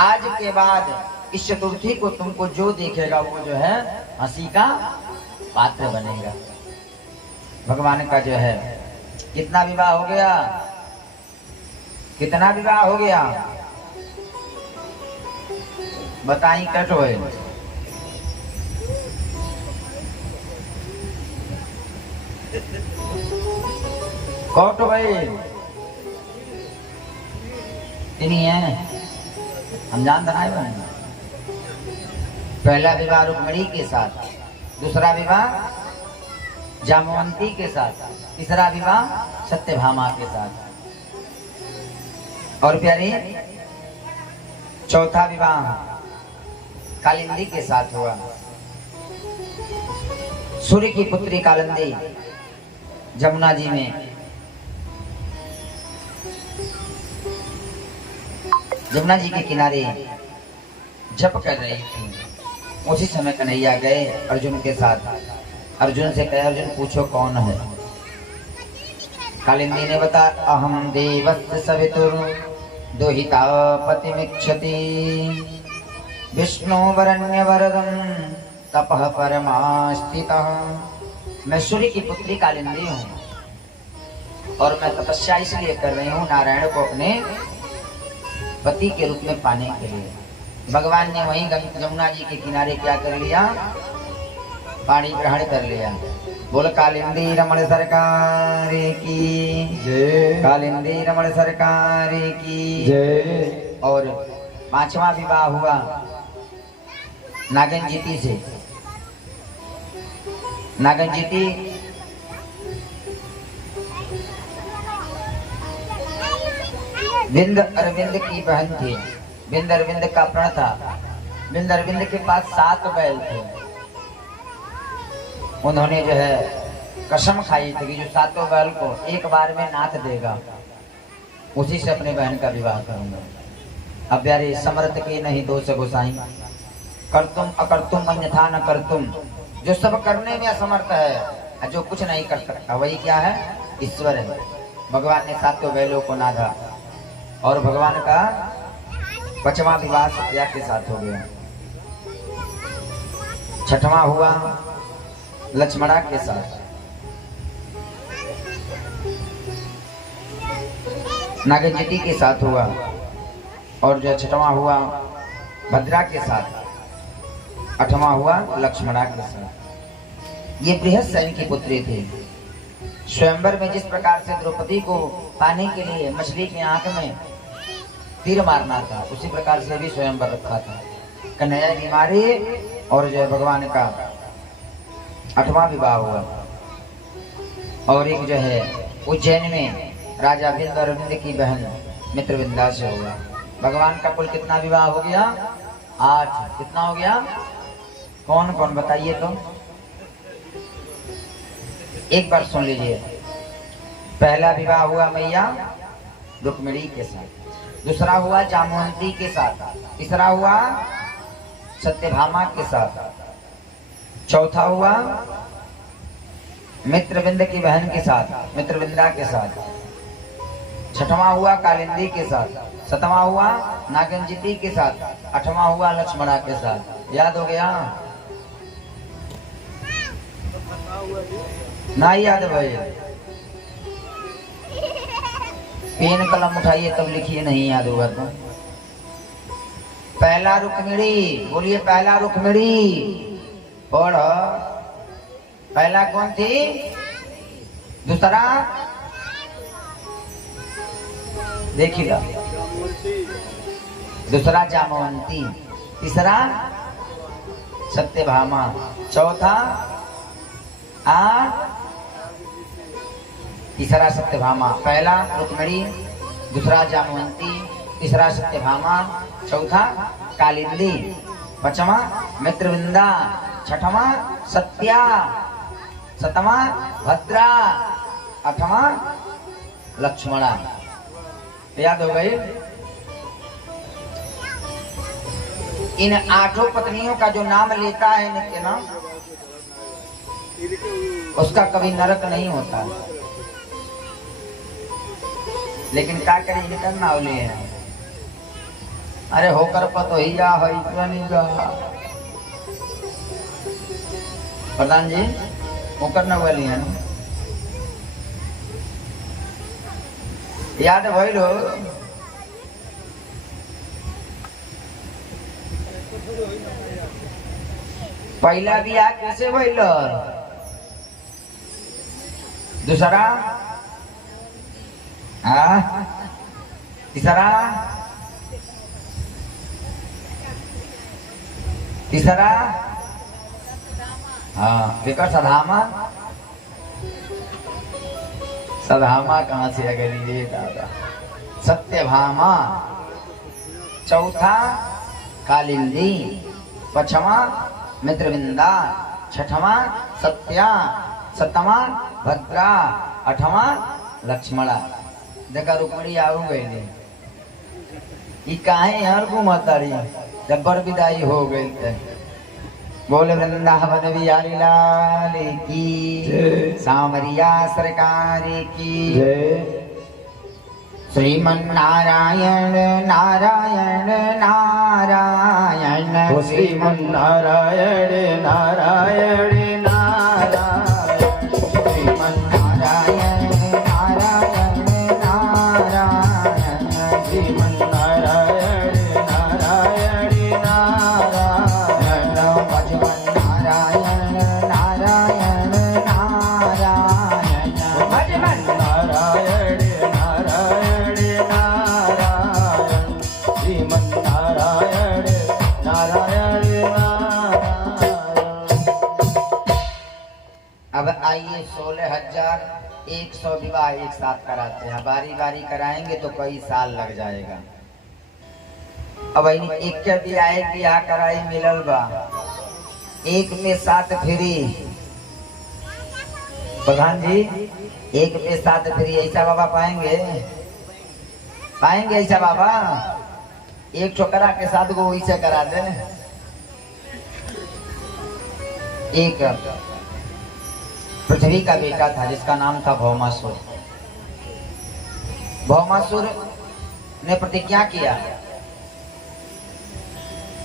आज के बाद इस चतुर्थी को तुमको जो देखेगा वो जो है हंसी का पात्र बनेगा। भगवान का जो है कितना विवाह हो गया, कितना विवाह हो गया बताई कट हो कट भाई नहीं है, हम जान बनाए बने। पहला विवाह रुक्मिणी के साथ, दूसरा विवाह जामवंती के साथ, तीसरा विवाह सत्यभामा के साथ, और प्यारे चौथा विवाह कालिंदी के साथ हुआ। सूर्य की पुत्री कालिंदी जमुना जी में, जमुना जी के किनारे जप कर रही थी। उसी समय कन्हैया गए अर्जुन के साथ। अर्जुन से कहे, अर्जुन पूछो कौन है? कालिंदी ने बताया, अहम देवस्य सवितुर दोहिता पतिमिच्छति विष्णु वरण्य वरदम तपः परमास्थितः। मैं सूर्य की पुत्री कालिंदी हूँ और मैं तपस्या इसलिए कर रही हूँ नारायण को अपने पति के रूप में पाने के लिए। भगवान ने वहीं जमुना जी के किनारे क्या कर लिया? पानी ग्रहण कर लिया। बोल कालिंदी रमण सरकार की जय, कालिंदी रमण सरकार की जय। और पांचवा विवाह हुआ नागन जीती से। नागन जीती बिंद अरविंद की बहन थी। बिंद अरविंद का प्रण था। बिंद अरविंद के पास 7 बैल थे। उन्होंने जो है कसम खाई थी कि जो 7 बैल को एक बार में नाथ देगा उसी से अपने बहन का विवाह करूंगा। अब यारे समर्थ के नहीं दोष गोसाई, कर तुम अकर्तुम अन्यथा न कर तुम। जो सब करने में असमर्थ है, जो कुछ नहीं कर सकता, वही क्या है? ईश्वर है। भगवान ने 7 बैलों को नाधा और भगवान का 5वां विवाह सत्या के साथ हो गया। 6वां हुआ लक्ष्मणा के साथ। नागजटी के साथ हुआ और जो 6वां हुआ भद्रा के साथ। 8वां हुआ लक्ष्मणा के साथ। ये बृहस्पति की पुत्री थी। स्वयंवर में जिस प्रकार से द्रौपदी को पाने के लिए मछली की आंख में तीर मारना था, उसी प्रकार से भी स्वयंवर रखा था। कन्हैया की मारी और जो भगवान का 8वां विवाह हुआ। और एक जो है उज्जैन में राजा बिंद और बिंद की बहन मित्रविंदा से हुआ। भगवान का कुल कितना विवाह हो गया? 8। कितना हो गया? कौन कौन बताइए तो? एक बार सुन लीजिए। पहला विवाह हुआ मैया रुक्मिणी के साथ, दूसरा हुआ जामवंती के साथ, तीसरा हुआ सत्यभामा के साथ, चौथा हुआ मित्रविंद की बहन के साथ, मित्रविंदा के साथ, 6वां हुआ कालिंदी के साथ, 7वां हुआ नागनजिती के साथ, 8वां हुआ लक्ष्मणा के साथ। याद हो गया? ना याद भाई? पेन कलम उठाइए तब लिखिए, नहीं याद होगा तो। पहला रुक्मिणी, बोलिए पहला रुक्मिणी। और पहला कौन थी? दूसरा देखिएगा, दूसरा जामवंती, तीसरा सत्यभामा, चौथा तीसरा सत्यभामा। पहला रुक्मिणी, दूसरा जामवंती, तीसरा सत्यभामा, चौथा कालिंदी, 5वां मित्रविंदा, 6वां सत्या, 7वां भद्रा, 8वां लक्ष्मणा। याद हो गई? इन 8 पत्नियों का जो नाम लेता है नित्य नाम, उसका कभी नरक नहीं होता। लेकिन क्या करें, निकलना होले है। अरे होकर पतो ही जा है नहीं जा प्रधान जी होकर न वाली है याद भाई लो पहला भी आ कैसे भाई लो दूसरा तीसरा तीसरा विकट सधामा सधामा कहाँ से अगर ये दादा सत्यभामा चौथा कालिंदी पछवा मित्रविंदा छठवा सत्या सतमा भद्रा अठवा लक्ष्मणा देखा रुक्मणी आऊ गई ये काहे यार को मातारी जब बर विदाई हो गई थे बोले वृंदावन बिहारी लाल की सांवरिया सरकार की श्रीमन नारायण नारायण नारायण श्रीमन नारायण नारायण अब आइए 16,100 विवाह एक साथ कराते हैं बारी बारी कराएंगे तो कई साल लग जाएगा अब एक के भी आए बियाह कराई मिलल बा एक में 7 फ्री प्रधान जी एक में 7 फ्री ऐसा बाबा पाएंगे पाएंगे ऐसा बाबा एक छोकरा के साथ को वैसे करा दे एक पृथ्वी का बेटा था जिसका नाम था भौमासुर भौमासुर ने प्रतिज्ञा किया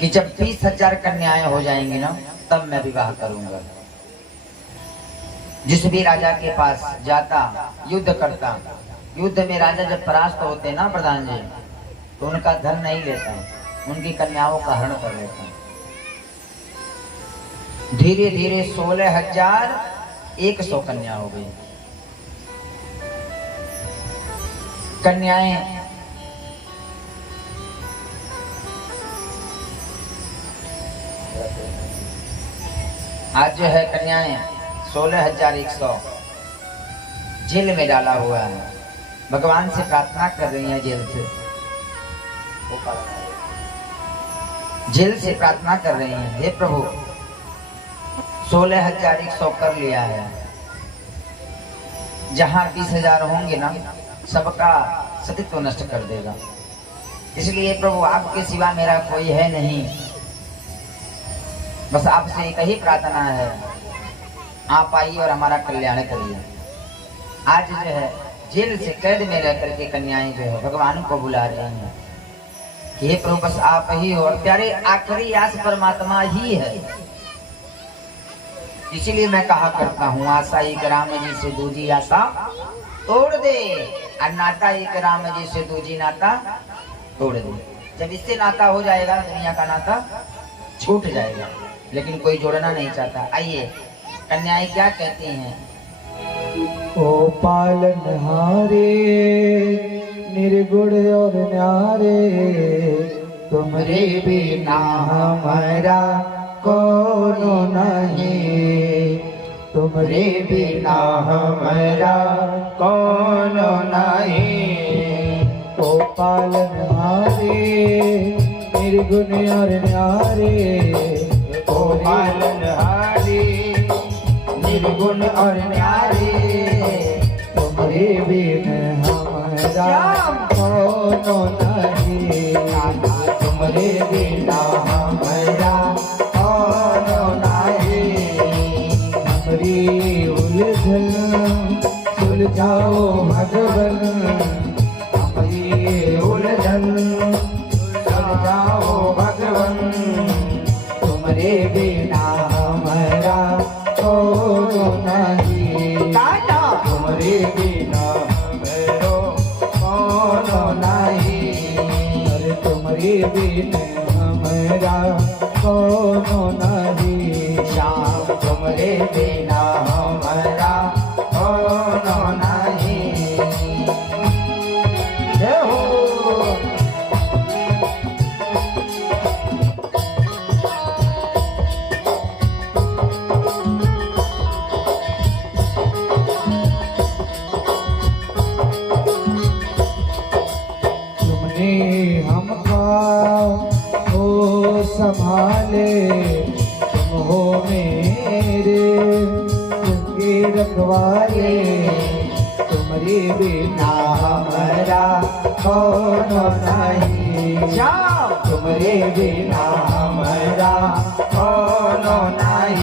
कि जब 20,000 कन्याएं हो जाएंगी ना तब मैं विवाह करूंगा जिस भी राजा के पास जाता युद्ध करता युद्ध में राजा जब परास्त होते ना प्रधान जी तो उनका धन नहीं लेता उनकी कन्याओं का हरण कर लेता धीरे धीरे 16,100 कन्या हो गई कन्याएं आज जो है कन्याएं 16,100 जेल में डाला हुआ है भगवान से प्रार्थना कर रही हैं जेल से प्रार्थना कर रही हैं हे प्रभु 16,100 कर लिया है जहां 20,000 होंगे ना सबका सतीत्व नष्ट कर देगा इसलिए प्रभु आपके सिवा मेरा कोई है नहीं बस आपसे एक ही प्रार्थना है आप आइए और हमारा कल्याण करिए आज जो है जेल से कैद में रह करके कन्याएं जो है भगवान को बुला रही हैं कि हे प्रभु बस आप ही हो और प्यारे आखिरी आस परमात्मा ही है इसीलिए मैं कहा करता हूँ आशा एक राम जी से दूजी आशा तोड़ दे और नाता एक राम जी से दूजी नाता तोड़ दे जब इससे नाता हो जाएगा दुनिया का नाता छूट जाएगा लेकिन कोई जोड़ना नहीं चाहता आइए कन्याएं क्या कहती हैं ओ पालनहारे निर्गुण और न्यारे तुमरे बिना हमारा कोनो नहीं तुमरे बिना हमारा कोनो नहीं ओ पालनहारे निर्गुण और न्यारे ओ पालनहारे निर्गुण और न्यारे तुमरे बिना हमारा कोनो नहीं तुमरे बिना हमारा कोनो नहीं हमरी उलझन सुलझाओ भगवन हमरी उलझन जाओ भगवन, तुम्हारे बिना हमारा कोनो नहीं। टाटा तुम्हारे बिना मेरो कोनो नहीं। अरे तुम्हारे बिना हमारा कोनो नहीं। श्याम तुम्हारे बिना हमारा कोनो नहीं। जय हो। तुमने हमका हो संभाले, तुम हो मेरे संगे रखवाले। तुम्हारे बिना हमारा कोनो नहीं। श्याम तुम्हारे बिना हमारा कोनो नहीं।